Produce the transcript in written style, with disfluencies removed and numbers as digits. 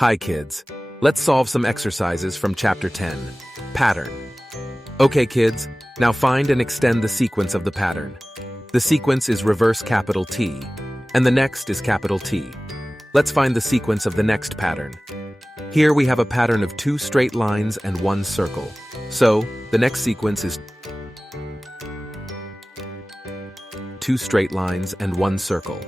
Hi kids, let's solve some exercises from Chapter 10, Pattern. Okay kids, now find and extend the sequence of the pattern. The sequence is reverse capital T, and the next is capital T. Let's find the sequence of the next pattern. Here we have a pattern of 2 straight lines and 1 circle. So, the next sequence is 2 straight lines and 1 circle.